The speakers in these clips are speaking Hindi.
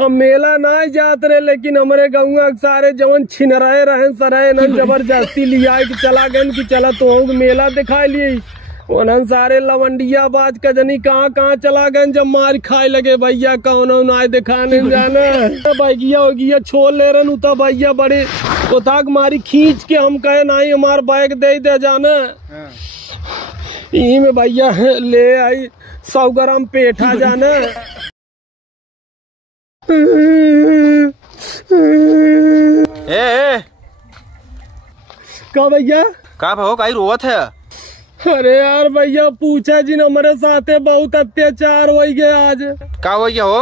हम मेला ना जात रहे, लेकिन हमारे गाँव सारे जवन छिनराए रहे सराय न जबरदस्ती लिया कि चला गए कि चला तो मेला दिखा लिए। उन्हन सारे लवंडिया बाज का जनी कहाँ चला गए, जब मार खाए लगे भैया कौन आए दिखाने जाना बैगिया वगिया छोड़ ले रहे उता भैया बड़े उताक मारी खींच के हम कहे नहीं हमार बैग दे जाना। यही में भैया ले आई 100 ग्राम पेठा जाना। का भैया का भाव काई रोवत है? अरे यार भैया पूछा जी हमारे साथ बहुत अत्याचार हो गया आज। का हो गया हो?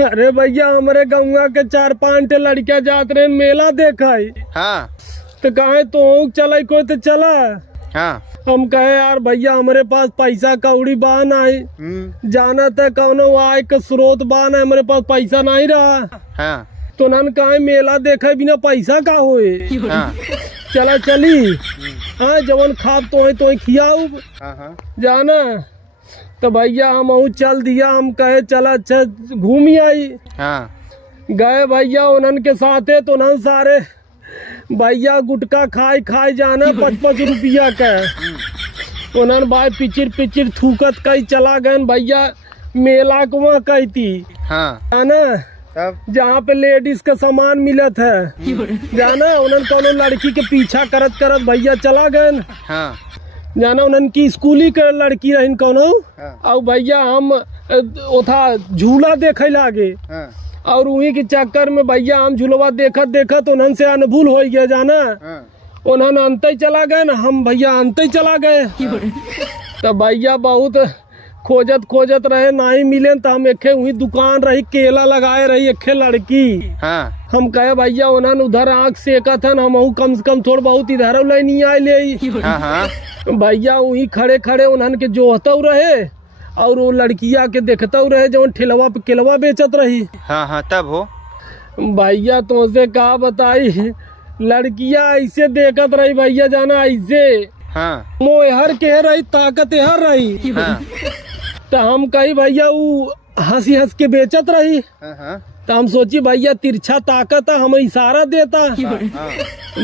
अरे भैया हमारे गंगा के 4-5 लड़कियां जात रहे मेला देखा। हाँ तो कहे तो चला कोई तो चला। हाँ हम कहे यार भैया हमारे पास पैसा कौड़ी बा नहीं, जाना था कौनो आय के स्रोत बा नहीं, हमारे पास पैसा नहीं रहा। हाँ तो नन कहे मेला देखे बिना पैसा का होए। हाँ चला चली। हाँ जवन खाब तो खियाऊ जाना। तो भैया हम चल दिया। हम कहे चला अच्छा घूम आई। हाँ गए भैया उन्हन के साथे तो उन्हन सारे भैया गुटखा खाए जाना 5-5 रुपया का। उन्हन भाई पिचिर थूकत कई चला गए भैया मेला को वहाँ कही थी। हाँ है ना जहाँ पे लेडीज का सामान मिलत है जाना। उन्हन कोनो लड़की के पीछा करत भैया चला गए। हाँ जाना उन्हन की स्कूली के लड़की रही कोनो। और भैया हम उथा झूला देखे लागे। और उन्हीं के चक्कर में भैया हम झूलवा देखत उन्हन से अनभूल हो गया जाना। उन्हन अंत चला गए ना, हम भैया अंत चला गए। तो भैया बहुत खोजत रहे नहीं मिले। तो हम एक वही दुकान रही केला लगाए रही एक लड़की। हाँ हम कहे भैया उन्हन उधर आँख सेका था हम कम से कम थोड़ा बहुत इधर नहीं आए ले। हाँ भैया वही खड़े उन्हन के जोहता रहे और वो लड़किया के देखता रहे जो ठेलवा पे केलवा बेचत रही। हाँ तब हो भैया तुमसे कहा बताई लड़किया ऐसे देखत रही भैया जाना ऐसे। हाँ मोहर के रही ताकत हर रही। हाँ तो हम कही भैया वो हंस के बेचत रही। तो हम सोची भैया तिरछा ताकत है हम इशारा देता।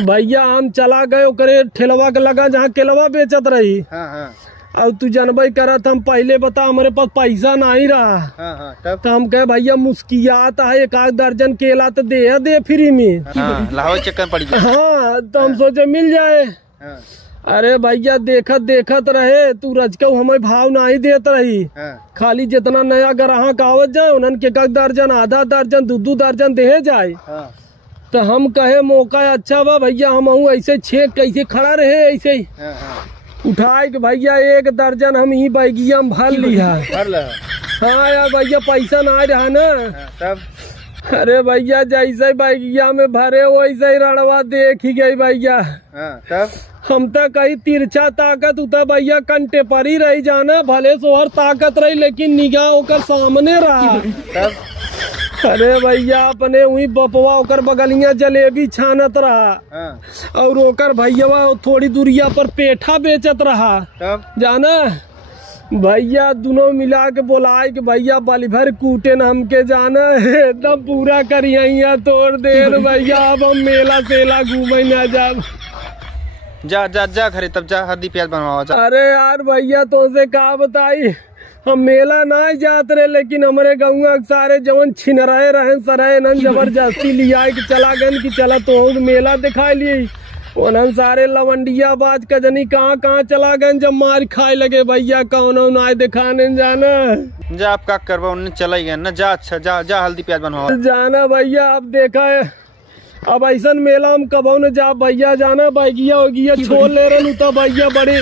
भैया हम चला गए ओकरे ठेलवा के लगा जहाँ केलवा बेचत रही। और तू जानबे करत हम पहले बता हमारे पास पैसा नहीं रहा। तो हम कहे भैया मुस्कियात है 1 दर्जन केला तो दे फ्री में। चक्कर पड़ गया। हाँ तो हम सोचे मिल जाए। अरे भैया देखत रहे तू रजकऊ हमें भाव नहीं देत रही। खाली जितना नया ग्राहक आवत जाए उन्हन के 1 दर्जन आधा दर्जन 2 दर्जन दे जाए। तो हम कहे मौका अच्छा बा भैया हम ऐसे छेक कैसे खड़ा रहे ऐसे ही उठाए के भैया 1 दर्जन हम ही बैगिया में भर लिया। हाँ यार भैया पैसा ना रहा ना। अरे भैया जैसे बैगिया में भरे वैसे ही रणवा देख ही गई भैया। हम तो कहीं तिरछा ताकत उतर भैया कंटेपरी रही जाना भले सोहर ताकत रही लेकिन निगाह ओकर सामने रहा। अरे भैया अपने वही बपवा ओकर बगलिया जलेबी छानत रहा। और ओकर भैया थोड़ी दूरिया पर पेठा बेचत रहा जाना। भैया दोनों मिला के बोलाए कि भैया बली भर कूटे न हमके जाना है एकदम पूरा करिया तोड़ दे भैया। अब हम मेला सेला घूमे ना जा घरे तब जा हल्दी प्याज बनवाओ जा। अरे यार भैया तुमसे कहा बताई हम मेला ना जात रहे, लेकिन हमारे गाँव सारे जवन छिनराए रहे सराय न जबरदस्ती लिया कि चला गए कि चला तो मेला दिखा लिए। उन्हन सारे लवंडिया बाज का जनी कहाँ चला गए, जब मार खाए लगे भैया कौन आए दिखाने जाना। जा आप का करवा उन्हें चला ही गया ना। जा अच्छा जा हल्दी प्याज बनवाओ जाना भैया। अब देखा है अब ऐसा मेला हम कबो न जा भैया जाना। बैगिया वगिया छोड़ ले रहे तो भैया बड़े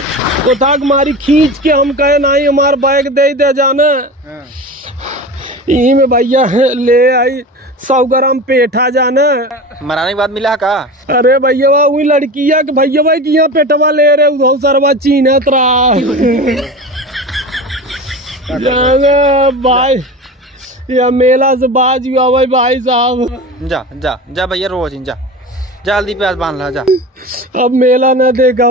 उताक मारी खींच के हम कहे नहीं हमार बैग दे जाना। यही में भैया ले आई 100 ग्राम पेठा जाना। मराने के बाद मिला का? अरे भैया वही लड़किया के भैया भाई की यहाँ पेटवा ले रहे उधर सरवा चीनत रहा। जाना भाई या मेला से बाज भाई भाई साहब। जा भैया रोज जा हल्दी प्याज बांध ला जा। अब मेला न देखा।